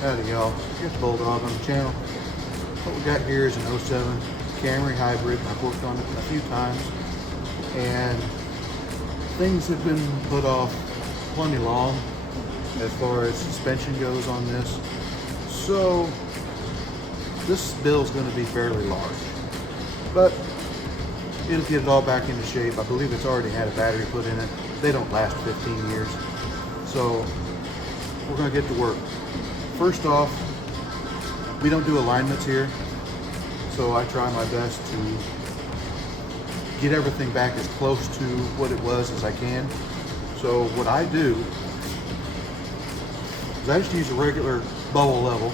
Howdy y'all, here's Bulldog on the channel. What we got here is an '07 Camry Hybrid. I've worked on it a few times and things have been put off plenty long as far as suspension goes on this. So this build is going to be fairly large, but it'll get it all back into shape. I believe it's already had a battery put in it. They don't last 15 years. So we're going to get to work. First off, we don't do alignments here, so I try my best to get everything back as close to what it was as I can. So what I do is I just use a regular bubble level,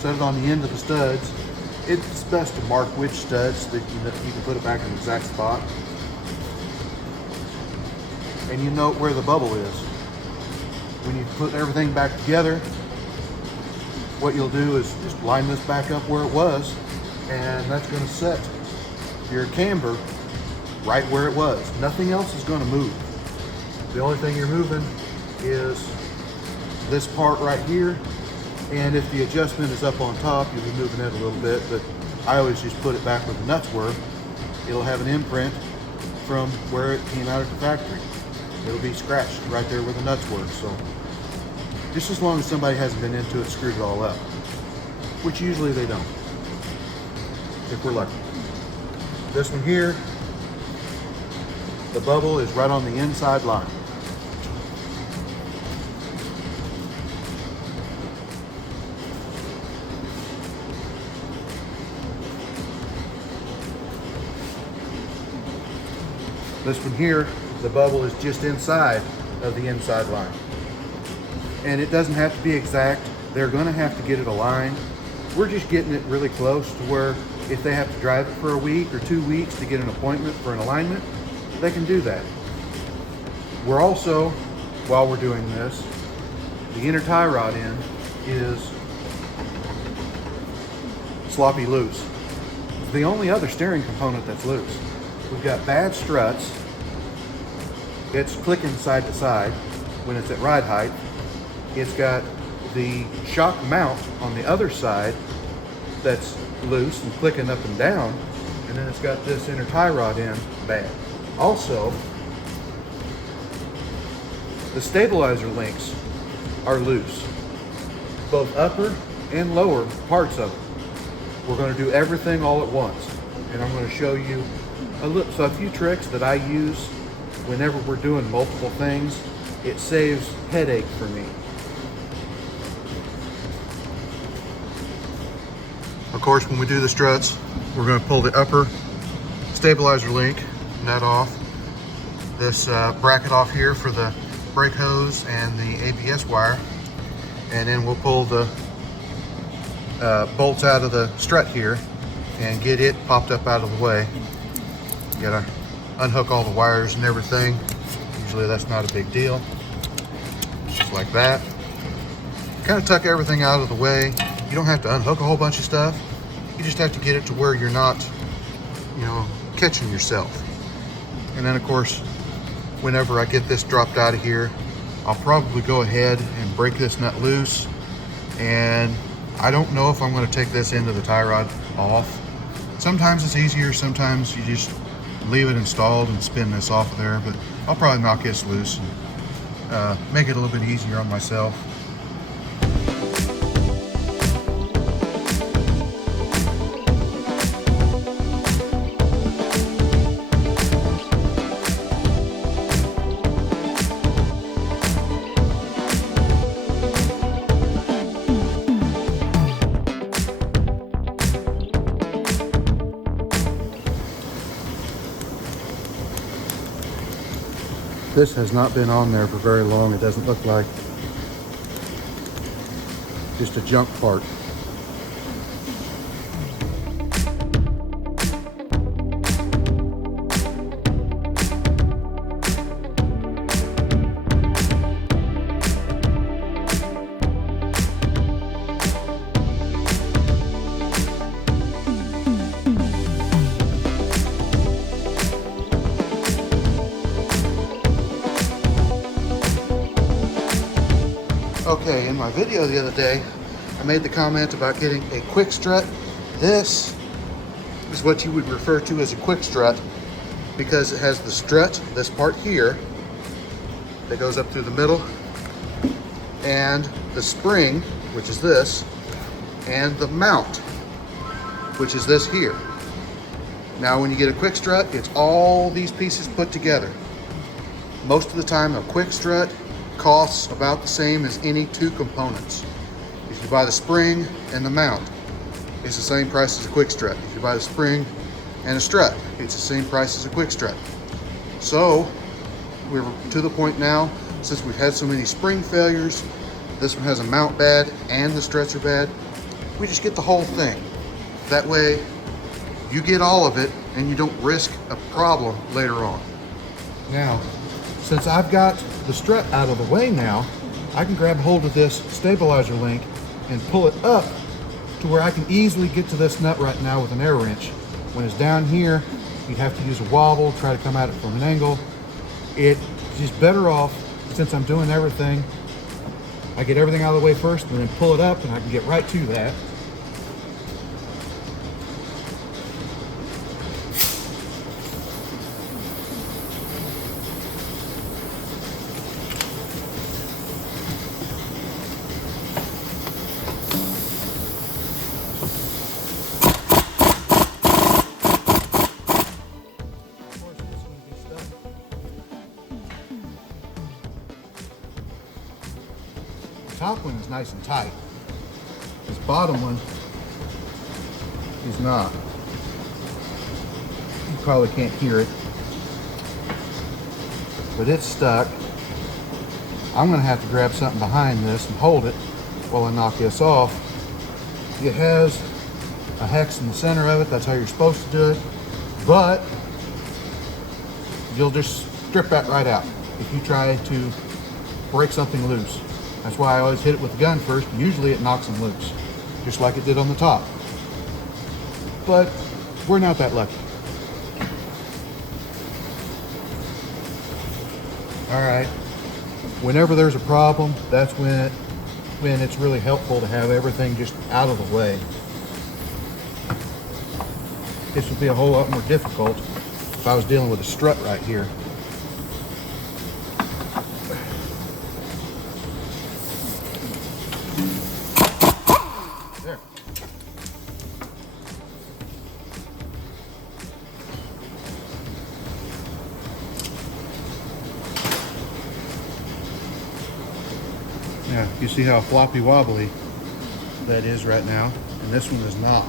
set it on the end of the studs. It's best to mark which studs so that you can put it back in the exact spot, and you note where the bubble is. When you put everything back together, what you'll do is just line this back up where it was, and that's going to set your camber right where it was. Nothing else is going to move. The only thing you're moving is this part right here, and if the adjustment is up on top, you'll be moving it a little bit, but I always just put it back where the nuts were. It'll have an imprint from where it came out of the factory. It'll be scratched right there where the nuts were. So just as long as somebody hasn't been into it, screwed it all up, which usually they don't, if we're lucky. This one here, the bubble is right on the inside line. This one here, the bubble is just inside of the inside line. And it doesn't have to be exact. They're gonna have to get it aligned. We're just getting it really close to where if they have to drive it for a week or 2 weeks to get an appointment for an alignment, they can do that. We're also, while we're doing this, the inner tie rod end is sloppy loose. It's the only other steering component that's loose. We've got bad struts. It's clicking side to side when it's at ride height. It's got the shock mount on the other side that's loose and clicking up and down. And then it's got this inner tie rod end bad. Also, the stabilizer links are loose, both upper and lower parts of it. We're going to do everything all at once, and I'm going to show you a few tricks that I use whenever we're doing multiple things. It saves headache for me. Of course, when we do the struts, we're going to pull the upper stabilizer link nut off, this bracket off here for the brake hose and the ABS wire, and then we'll pull the bolts out of the strut here and get it popped up out of the way. You gotta unhook all the wires and everything. Usually that's not a big deal. Just like that. Kind of tuck everything out of the way. You don't have to unhook a whole bunch of stuff. You just have to get it to where you're not, catching yourself. And then of course, whenever I get this dropped out of here, I'll probably go ahead and break this nut loose. And I don't know if I'm going to take this end of the tie rod off. Sometimes it's easier, sometimes you just leave it installed and spin this off of there, but I'll probably knock this loose and make it a little bit easier on myself. This has not been on there for very long. It doesn't look like just a junk part. Okay, in my video the other day, I made the comment about getting a quick strut. This is what you would refer to as a quick strut because it has the strut, this part here, that goes up through the middle, and the spring, which is this, and the mount, which is this here. Now, when you get a quick strut, it's all these pieces put together. Most of the time, a quick strut costs about the same as any two components. If you buy the spring and the mount, it's the same price as a quick strut. If you buy the spring and a strut, it's the same price as a quick strut. So we're to the point now, since we've had so many spring failures, this one has a mount bad and the struts are bad, we just get the whole thing. That way you get all of it and you don't risk a problem later on. Now, since I've got the strut out of the way now, I can grab hold of this stabilizer link and pull it up to where I can easily get to this nut right now with an air wrench. When it's down here, you'd have to use a wobble, try to come at it from an angle. It's just better off, since I'm doing everything, I get everything out of the way first and then pull it up and I can get right to that. Top one is nice and tight. This bottom one is not. You probably can't hear it, but it's stuck. I'm gonna have to grab something behind this and hold it while I knock this off. It has a hex in the center of it. That's how you're supposed to do it, but you'll just strip that right out if you try to break something loose. That's why I always hit it with the gun first. Usually it knocks them loose, just like it did on the top. But we're not that lucky. All right, whenever there's a problem, that's when it's really helpful to have everything just out of the way. This would be a whole lot more difficult if I was dealing with a strut right here. There. Yeah, you see how floppy wobbly that is right now, and this one is not.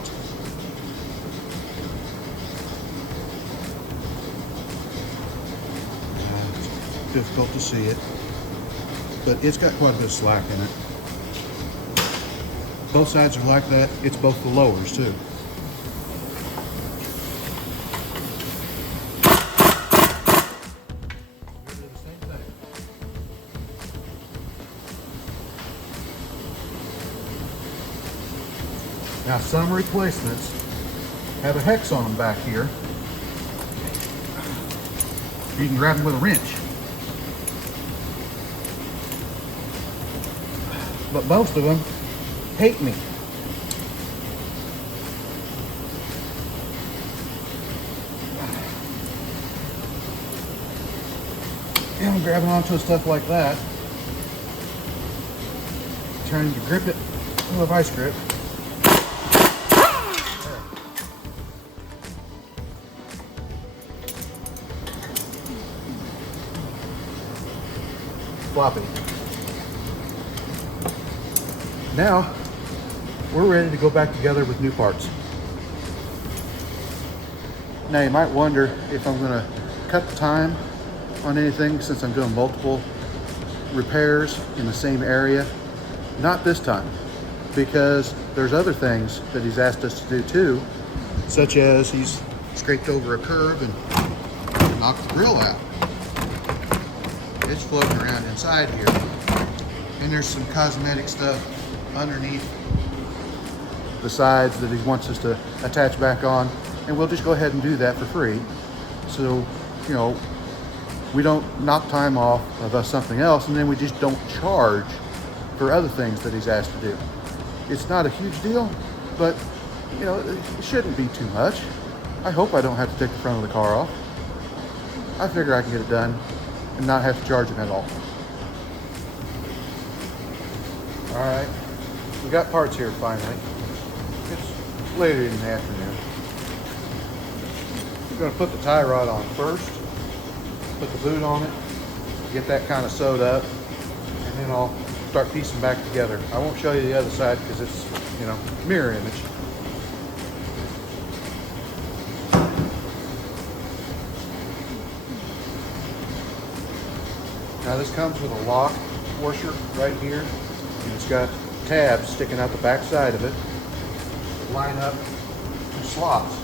It's difficult to see it, but it's got quite a bit of slack in it. Both sides are like that. It's both the lowers too. Now, some replacements have a hex on them back here. You can grab them with a wrench. But most of them hate me. And I'm grabbing onto stuff like that, trying to grip it with a vice grip. Floppy. Now we're ready to go back together with new parts. Now you might wonder if I'm going to cut the time on anything since I'm doing multiple repairs in the same area. Not this time, because there's other things that he's asked us to do too, such as he's scraped over a curb and knocked the grill out. It's floating around inside here, and there's some cosmetic stuff underneath the sides that he wants us to attach back on, and we'll just go ahead and do that for free. So, you know, we don't knock time off of us something else, and then we just don't charge for other things that he's asked to do. It's not a huge deal, but you know, it shouldn't be too much. I hope I don't have to take the front of the car off. I figure I can get it done and not have to charge him at all. All right, we got parts here finally. It's later in the afternoon. We're gonna put the tie rod on first, put the boot on it, get that kind of sewed up, and then I'll start piecing back together. I won't show you the other side because it's, you know, mirror image. Now this comes with a lock washer right here, and it's got tabs sticking out the back side of it that line up two slots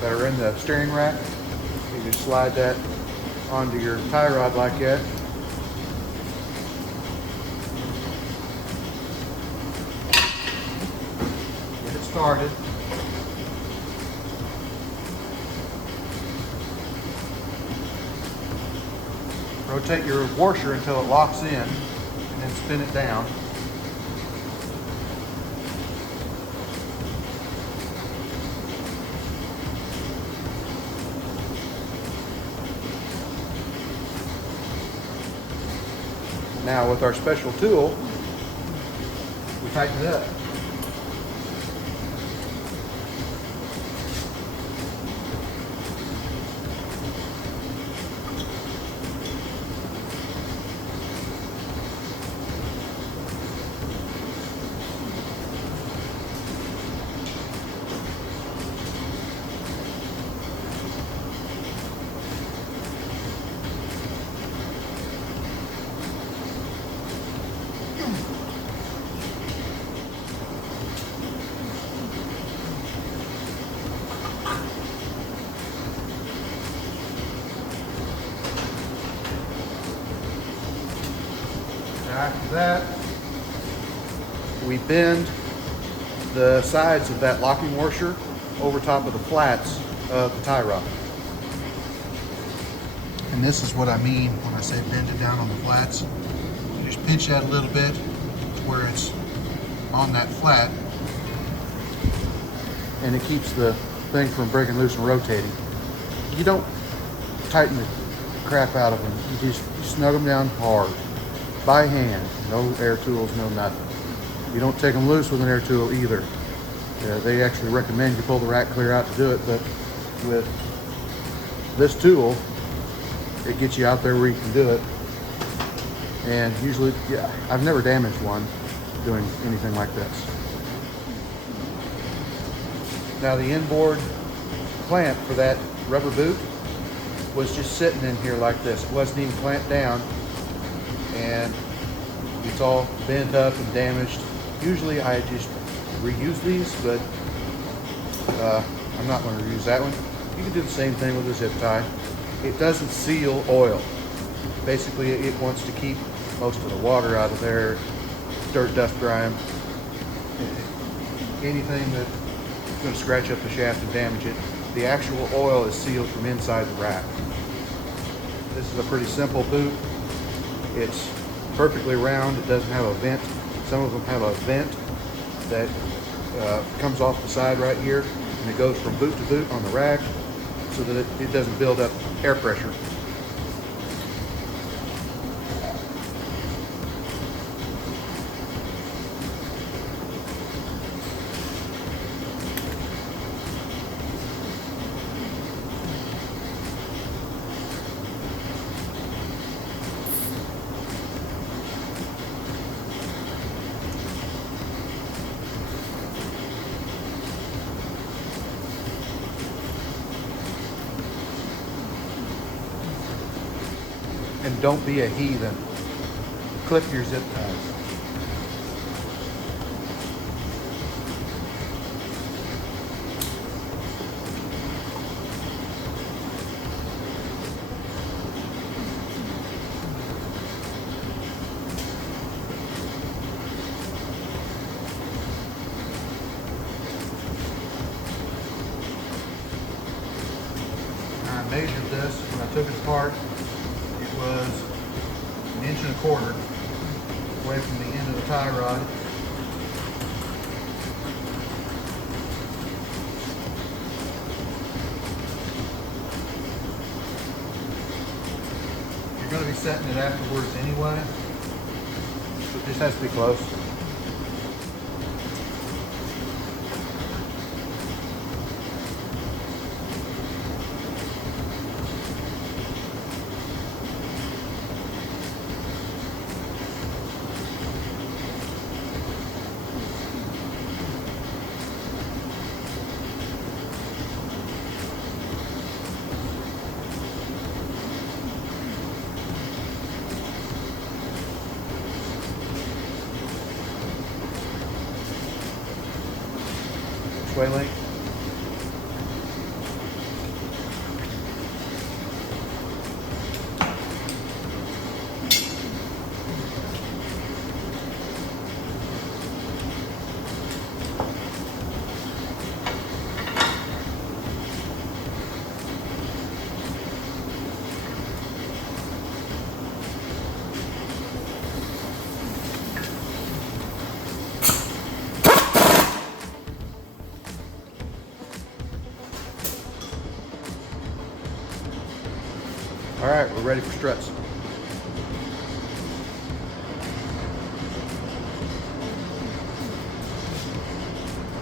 that are in the steering rack. You just slide that onto your tie rod like that. Get it started. Rotate your washer until it locks in, and then spin it down. Now with our special tool, we tighten it up. After that, we bend the sides of that locking washer over top of the flats of the tie rod. And this is what I mean when I say bend it down on the flats. You just pinch that a little bit to where it's on that flat, and it keeps the thing from breaking loose and rotating. You don't tighten the crap out of them. You snug them down hard. By hand, no air tools, no nothing. You don't take them loose with an air tool either. They actually recommend you pull the rack clear out to do it, but with this tool, it gets you out there where you can do it. And usually, yeah, I've never damaged one doing anything like this. Now the inboard clamp for that rubber boot was just sitting in here like this. It wasn't even clamped down, and it's all bent up and damaged. Usually I just reuse these, but I'm not going to reuse that one. You can do the same thing with a zip tie. It doesn't seal oil. Basically, it wants to keep most of the water out of there, dirt, dust, grime, anything that's going to scratch up the shaft and damage it. The actual oil is sealed from inside the rack. This is a pretty simple boot. It's perfectly round. It doesn't have a vent. Some of them have a vent that comes off the side right here, and it goes from boot to boot on the rack so that it doesn't build up air pressure. And don't be a heathen. Clip your zip ties. I measured this when I took it apart. Was 1.25 inches. away from the end of the tie rod. You're going to be setting it afterwards anyway, so it just has to be close. Sway link. All right, we're ready for struts.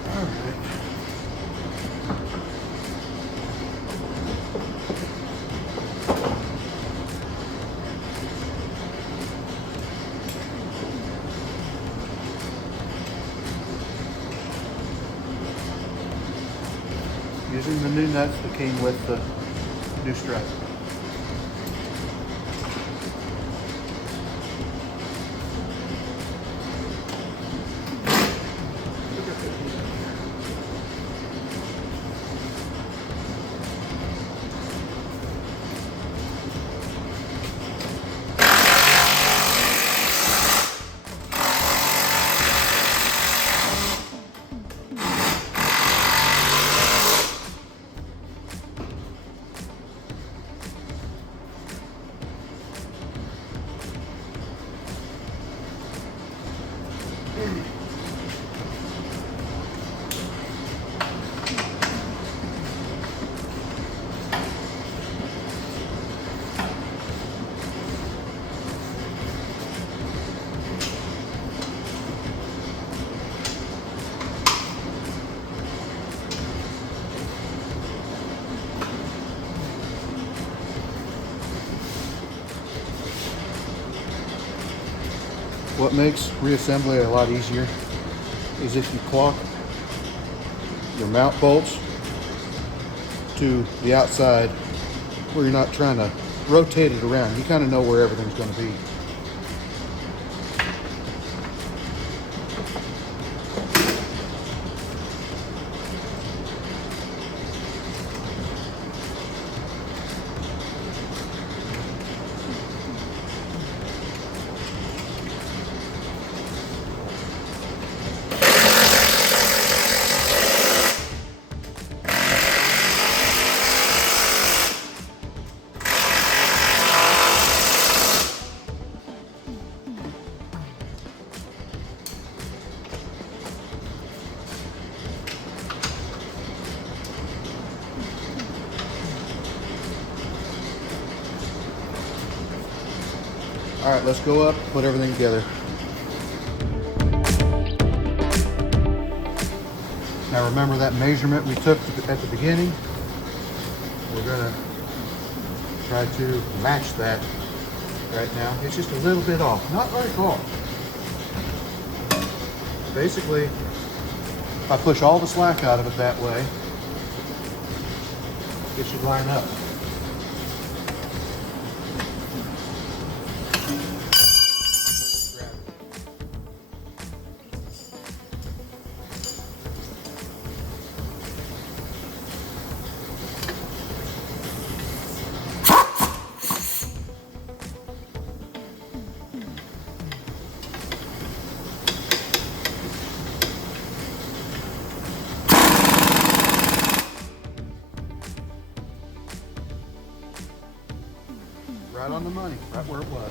All right. Using the new nuts that came with the new strut. What makes reassembly a lot easier is if you clock your mount bolts to the outside where you're not trying to rotate it around. You kind of know where everything's going to be. All right, let's go up, put everything together. Now remember that measurement we took at the beginning? We're gonna try to match that right now. It's just a little bit off, not very far. Basically, if I push all the slack out of it that way, it should line up. Right on the money, right where it was.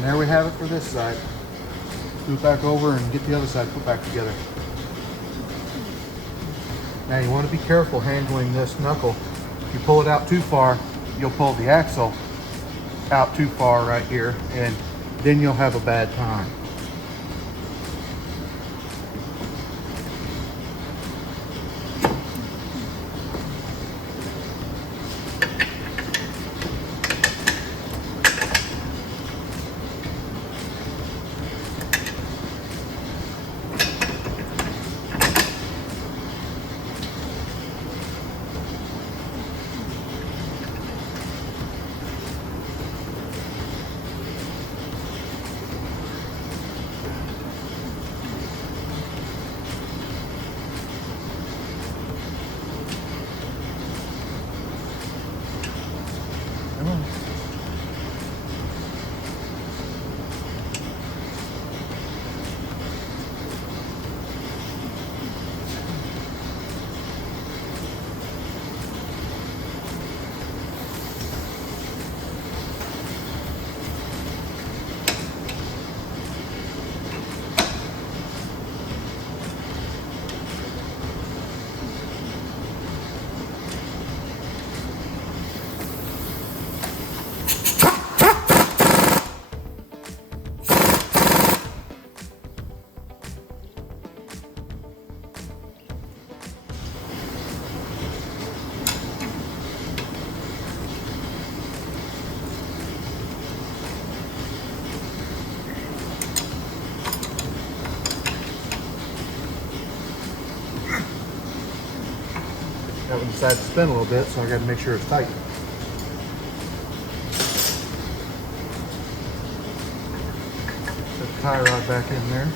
And there we have it for this side. Scoot back over and get the other side put back together. Now you want to be careful handling this knuckle. If you pull it out too far, you'll pull the axle out too far right here, and then you'll have a bad time. Come on. That one decided to spin a little bit, so I got to make sure it's tight. Put the tie rod back in there.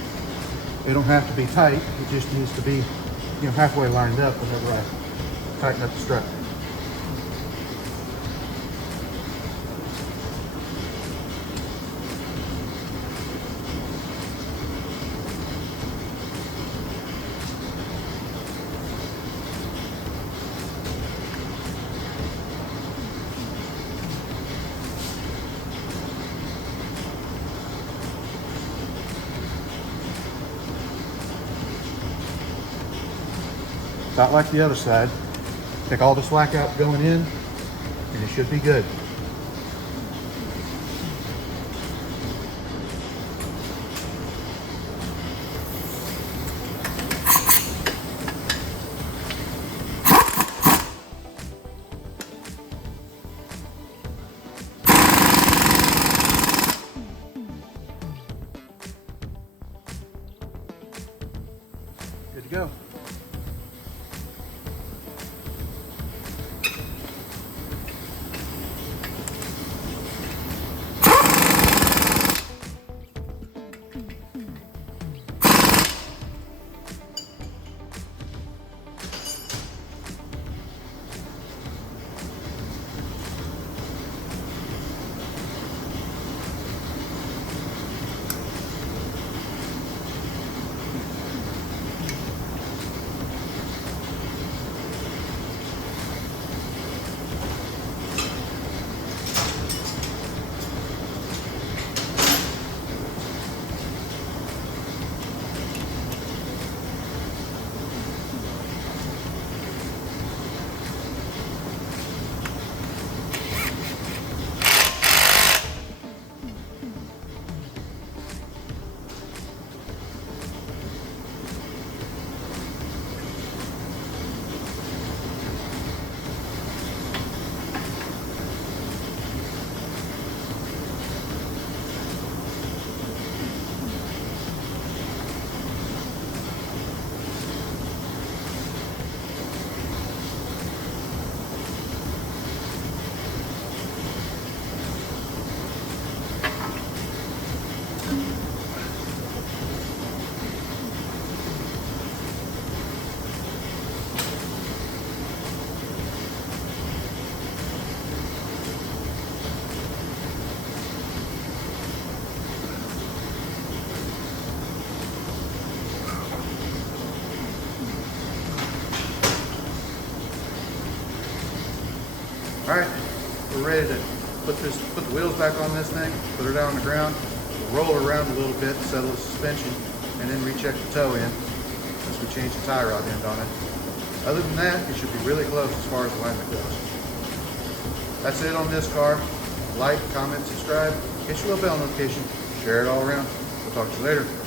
It don't have to be tight. It just needs to be, halfway lined up whenever I tighten up the strut. About like the other side. Take all the slack out going in, and it should be good. Good to go. All right, we're ready to put the wheels back on this thing, put her down on the ground, we'll roll her around a little bit, settle the suspension, and then recheck the toe in as we change the tie rod end on it. Other than that, it should be really close as far as alignment goes. That's it on this car. Like, comment, subscribe, hit your little bell notification, share it all around. We'll talk to you later.